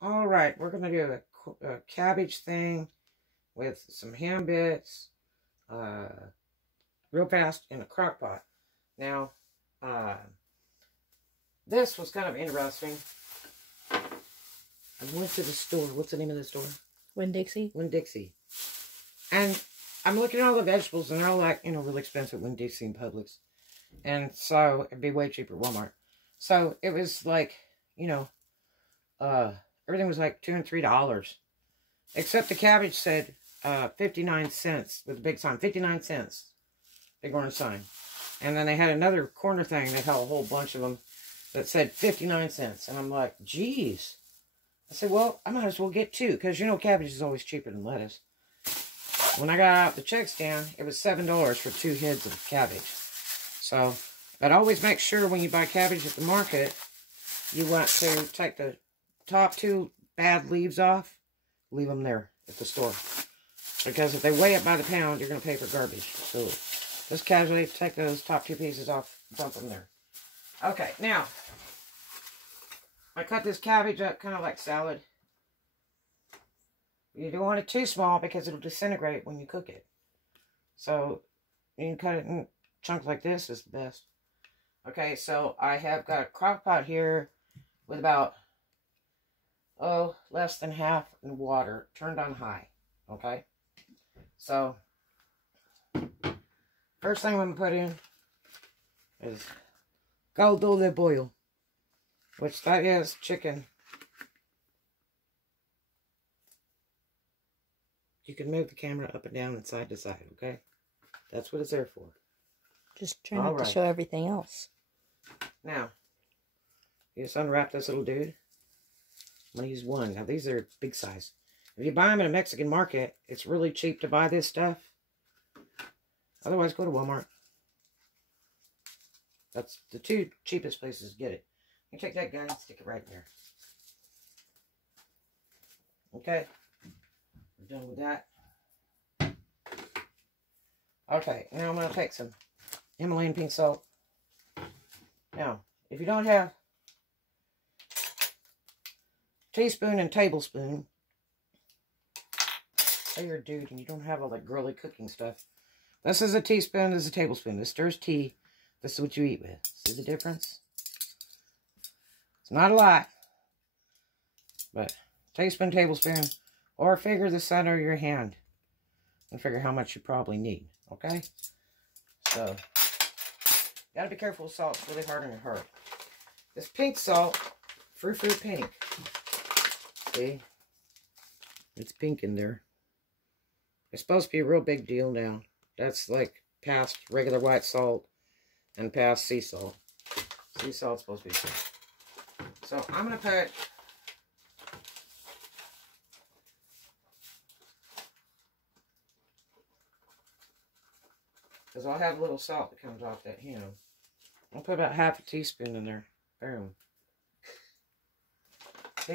All right, we're going to do a cabbage thing with some ham bits, real fast in a crock pot. Now, this was kind of interesting. I went to the store. What's the name of the store? Winn-Dixie. Winn-Dixie. And I'm looking at all the vegetables, and they're all like, really expensive at Winn-Dixie and Publix. And so, it'd be way cheaper at Walmart. So, it was like, everything was like $2 and $3. Except the cabbage said 59 cents with a big sign. 59 cents. Big orange sign. And then they had another corner thing that held a whole bunch of them that said 59 cents. And I'm like, geez. I said, well, I might as well get two. Because, cabbage is always cheaper than lettuce. When I got out the check stand, it was $7 for 2 heads of cabbage. So, but always make sure when you buy cabbage at the market, you want to take the top 2 bad leaves off. Leave them there at the store. Because if they weigh it by the pound, you're going to pay for garbage. So, just casually take those top 2 pieces off, dump them there. Okay, now, I cut this cabbage up kind of like salad. You don't want it too small because it'll disintegrate when you cook it. So, you can cut it in chunks like this is the best. Okay, so I have got a crock pot here with about, less than half in water, turned on high. Okay? So, first thing I'm going to put in is caldo de pollo, which that is chicken. You can move the camera up and down and side to side, okay? That's what it's there for. Just try not to show everything else. Now, you just unwrap this little dude. I'm going to use one. Now, these are big size. If you buy them in a Mexican market, it's really cheap to buy this stuff. Otherwise, go to Walmart. That's the 2 cheapest places to get it. You take that guy and stick it right there. Okay. We're done with that. Okay, now I'm going to take some Himalayan pink salt. Now, if you don't have teaspoon and tablespoon, say you're a dude and you don't have all that girly cooking stuff, this is a teaspoon, this is a tablespoon. This stirs tea. This is what you eat with. See the difference? It's not a lot, but teaspoon, tablespoon, or figure the center of your hand and figure how much you probably need, okay? So, gotta be careful with salt. It's really hard on your heart. This pink salt, frou pink. See? It's pink in there. It's supposed to be a real big deal now. That's like past regular white salt and past sea salt. Sea salt's supposed to be safe. So I'm going to put because I'll have a little salt that comes off that ham. I'll put about half a teaspoon in there. Boom. See?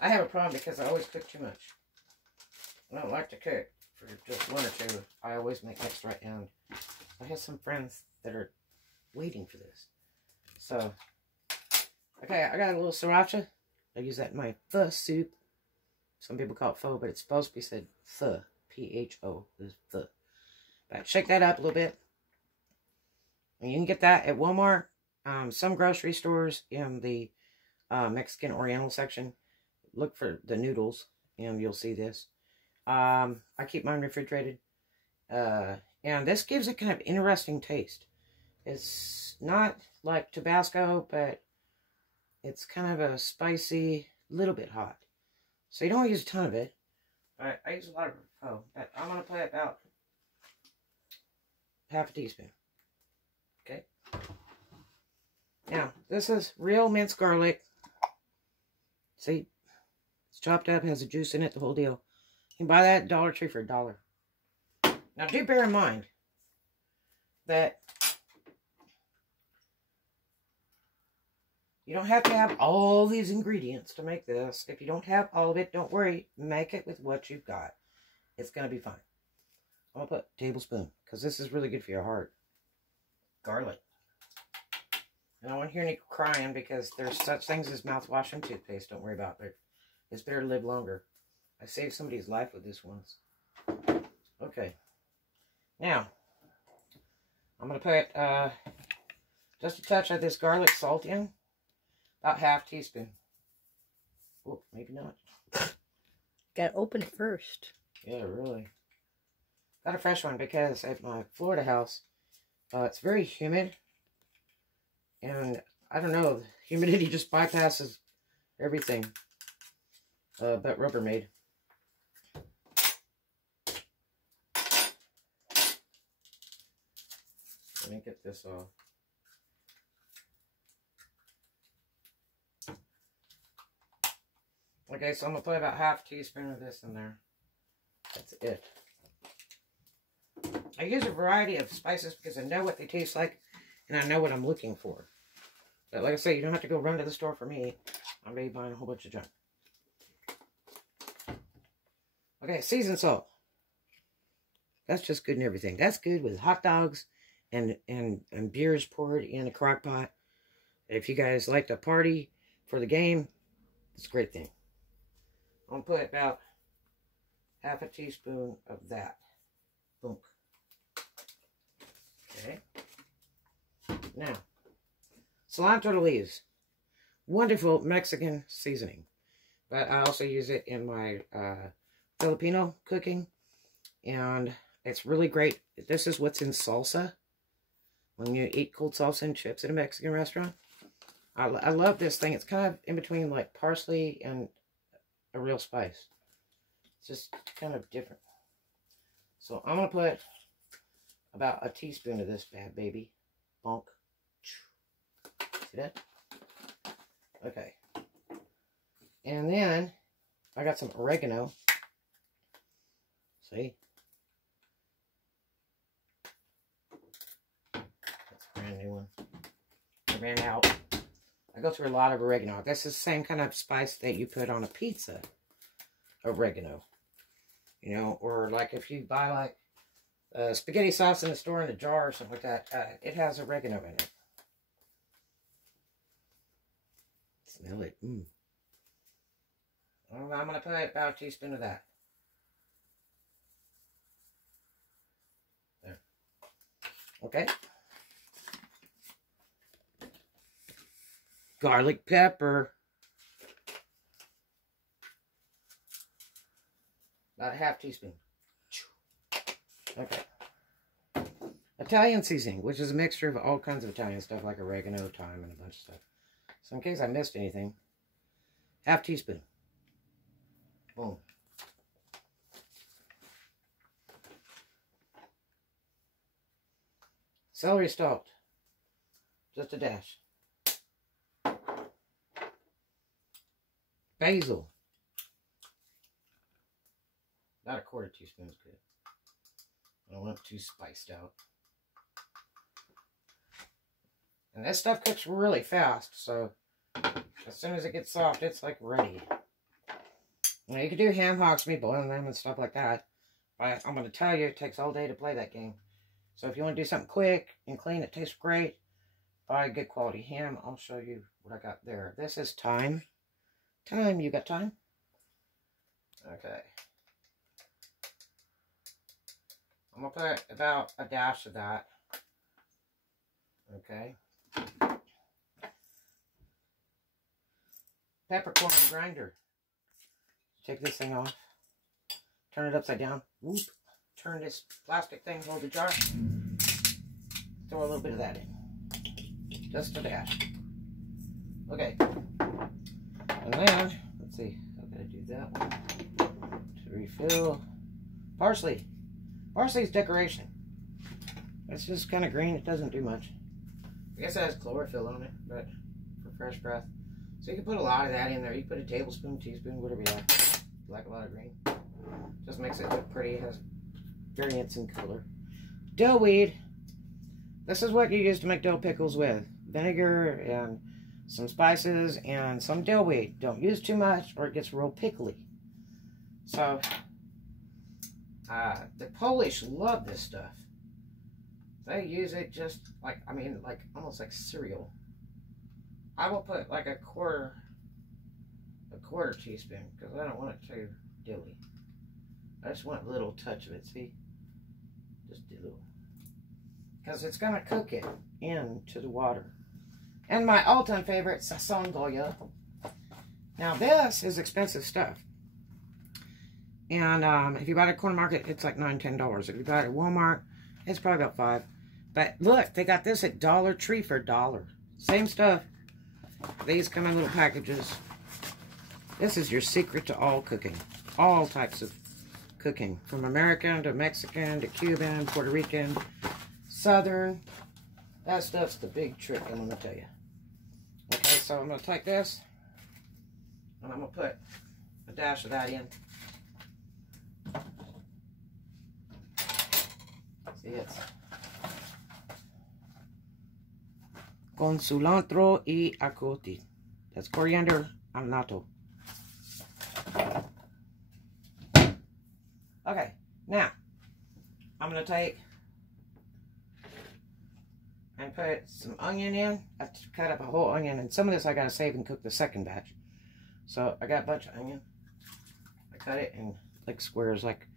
I have a problem because I always cook too much. I don't like to cook for just 1 or 2. I always make extra, and I have some friends that are waiting for this. So, okay, I got a little sriracha. I use that in my pho soup. Some people call it pho, but it's supposed to be said pho. P-H-O is pho. But shake that up a little bit. And you can get that at Walmart, some grocery stores in the Mexican Oriental section. Look for the noodles, and you'll see this. I keep mine refrigerated. And this gives it kind of interesting taste. It's not like Tabasco, but it's kind of a spicy, little bit hot. So you don't use a ton of it. But I use a lot of it. Oh, but I'm going to put about half a teaspoon. Okay. Now, this is real minced garlic. See? It's chopped up, has the juice in it, the whole deal. You can buy that at Dollar Tree for $1. Now, do bear in mind that you don't have to have all these ingredients to make this. If you don't have all of it, don't worry. Make it with what you've got. It's going to be fine. I'm going to put a tablespoon because this is really good for your heart. Garlic. And I don't want to hear any crying because there's such things as mouthwash and toothpaste. Don't worry about it. It's better to live longer. I saved somebody's life with this once. Okay. Now, I'm going to put just a touch of this garlic salt in. About half teaspoon. Oh, maybe not. Got to open it first. Yeah, really. Got a fresh one because at my Florida house, it's very humid. And I don't know, humidity just bypasses everything but Rubbermaid. Let me get this off. Okay, so I'm going to put about half a teaspoon of this in there. That's it. I use a variety of spices because I know what they taste like and I know what I'm looking for. But like I say, you don't have to go run to the store for me. I'm going to be buying a whole bunch of junk. Okay, seasoned salt. That's just good in everything. That's good with hot dogs and beers poured in a crock pot. If you guys like to party for the game, it's a great thing. I'm going to put about half a teaspoon of that. Boom. Okay. Now, cilantro leaves. Wonderful Mexican seasoning. But I also use it in my Filipino cooking. And it's really great. This is what's in salsa. When you eat cold salsa and chips at a Mexican restaurant. I love this thing. It's kind of in between like parsley and a real spice. It's just kind of different. So I'm going to put about a teaspoon of this bad baby. Bonk. See that? Okay. And then I got some oregano. See? That's a brand new one. I ran out. I go through a lot of oregano. This is the same kind of spice that you put on a pizza. Oregano. You know, or like if you buy like spaghetti sauce in the store in a jar or something like that, it has oregano in it. Smell it. Mm. Well, I'm going to put about a teaspoon of that. There. Okay. Garlic pepper. About a half teaspoon. Okay. Italian seasoning, which is a mixture of all kinds of Italian stuff like oregano, thyme, and a bunch of stuff. So in case I missed anything, half teaspoon. Boom. Celery stalk. Just a dash. Basil. About a quarter teaspoon is good. I don't want it too spiced out. And this stuff cooks really fast, so as soon as it gets soft, it's like ready. Now you can do ham hocks, me boiling them and stuff like that. But I'm going to tell you, it takes all day to play that game. So if you want to do something quick and clean, it tastes great. Buy good quality ham. I'll show you what I got there. This is thyme. Thyme, you got thyme? Okay. I'm going to put about a dash of that. Okay. Peppercorn grinder. Take this thing off. Turn it upside down. Whoop. Turn this plastic thing, hold the jar. Throw a little bit of that in. Just a dash. Okay. And then, let's see. I'm going to do that one. To refill. Parsley. Parsley's decoration. It's just kind of green. It doesn't do much. I guess it has chlorophyll on it, but for fresh breath. So you can put a lot of that in there. You can put a tablespoon, teaspoon, whatever you like. If you like a lot of green. Just makes it look pretty. It has variance in color. Dill weed. This is what you use to make dill pickles with. Vinegar and some spices and some dill weed. Don't use too much or it gets real pickly. So, the Polish love this stuff. They use it just like, I mean, like almost like cereal. I will put like a quarter teaspoon because I don't want it too dilly. I just want a little touch of it, see? Just a little. Because it's going to cook it into the water. And my all-time favorite, sazon goya. Now this is expensive stuff. And if you buy it at Corner Market, it's like $9, $10. If you buy it at Walmart, it's probably about $5. But look, they got this at Dollar Tree for $1. Same stuff. These come in little packages. This is your secret to all cooking. All types of cooking. From American to Mexican to Cuban, Puerto Rican, Southern. That stuff's the big trick I'm going to tell you. Okay, so I'm going to take this. And I'm going to put a dash of that in. See, it's con cilantro y achote. That's coriander and natto. Okay, now I'm going to take and put some onion in. I cut up a whole onion, and some of this I got to save and cook the second batch. So I got a bunch of onion. I cut it in like squares, like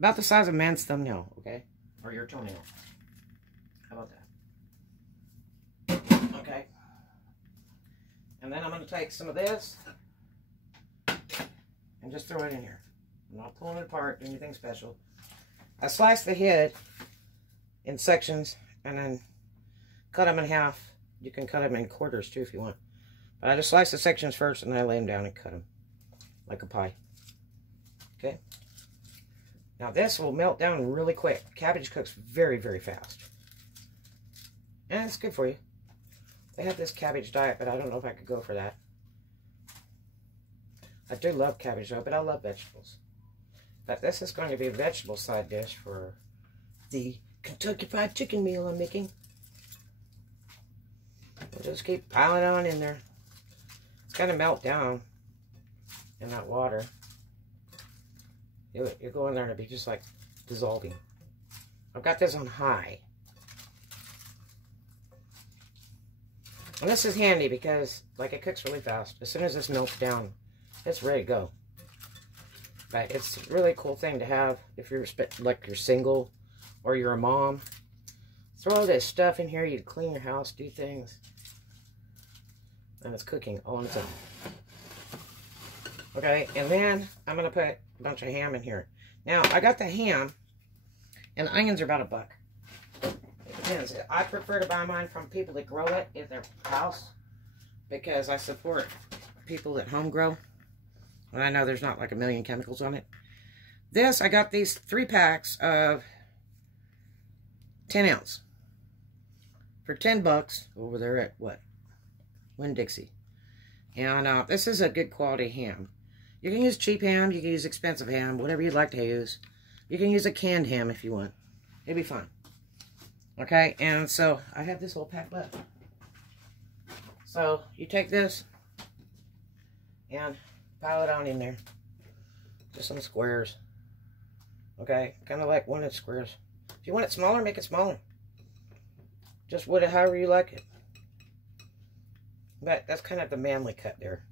about the size of a man's thumbnail, okay? Or your toenail. How about that? Okay. And then I'm going to take some of this and just throw it in here. I'm not pulling it apart, doing anything special. I slice the head in sections and then cut them in half. You can cut them in quarters too if you want. But I just slice the sections first and then I lay them down and cut them like a pie. Okay? Now this will melt down really quick. Cabbage cooks very, very fast. And it's good for you. They have this cabbage diet, but I don't know if I could go for that. I do love cabbage though, but I love vegetables. But this is going to be a vegetable side dish for the Kentucky Fried Chicken meal I'm making. We'll just keep piling on in there. It's going to melt down in that water. You go in there and it'll be just like dissolving. I've got this on high. And this is handy because like it cooks really fast. As soon as this melts down, it's ready to go. But it's a really cool thing to have if you're like you're single or you're a mom. Throw all this stuff in here. You clean your house, do things. And it's cooking all on its own. Okay, and then I'm going to put a bunch of ham in here. Now, I got the ham, and the onions are about $1. It depends. I prefer to buy mine from people that grow it in their house because I support people that home grow. And I know there's not like a million chemicals on it. This, I got these 3 packs of 10 ounce for $10 over there at what? Winn-Dixie. And this is a good quality ham. You can use cheap ham, you can use expensive ham, whatever you'd like to use. You can use a canned ham if you want. It'll be fine. Okay, and so I have this whole pack left. So you take this and pile it on in there. Just some squares. Okay, kind of like 1-inch squares. If you want it smaller, make it smaller. Just however you like it. But that's kind of the manly cut there.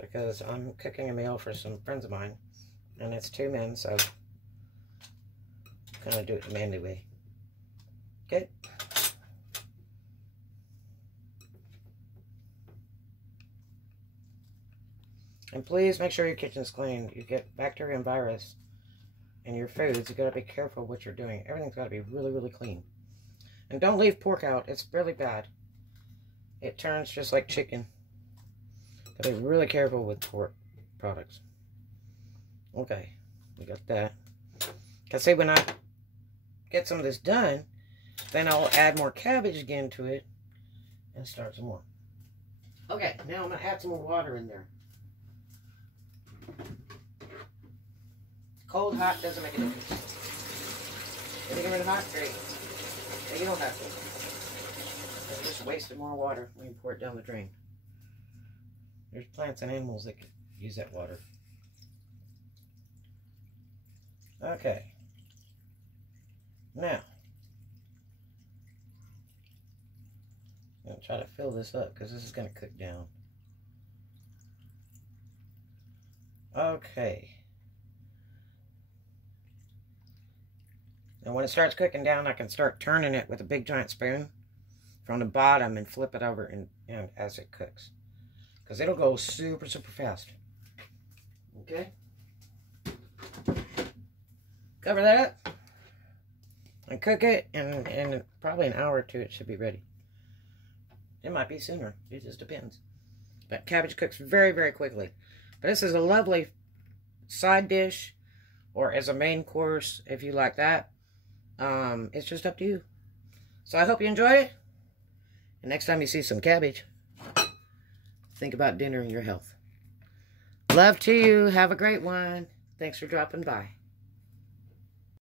Because I'm cooking a meal for some friends of mine. And it's 2 men, so kind of do it the manly way. Okay? And please make sure your kitchen's clean. You get bacteria and virus in your foods. You gotta be careful what you're doing. Everything's gotta be really, really clean. And don't leave pork out. It's really bad. It turns just like chicken. Gotta be really careful with pork products. Okay, we got that. Cause see, when I get some of this done, then I'll add more cabbage again to it and start some more. Okay, now I'm gonna add some more water in there. Cold, hot, doesn't make a difference. If you get it hot, great. Yeah, you don't have to. It's just wasting more water when you pour it down the drain. There's plants and animals that could use that water. Okay. I'm going to try to fill this up because this is going to cook down. Okay. And when it starts cooking down, I can start turning it with a big giant spoon from the bottom and flip it over and as it cooks. Because it'll go super, super fast. Okay. Cover that. And cook it. And in probably an hour or two, it should be ready. It might be sooner. It just depends. But cabbage cooks very, very quickly. But this is a lovely side dish. Or as a main course, if you like that. It's just up to you. So I hope you enjoy it. And next time you see some cabbage, think about dinner and your health. Love to you. Have a great one. Thanks for dropping by.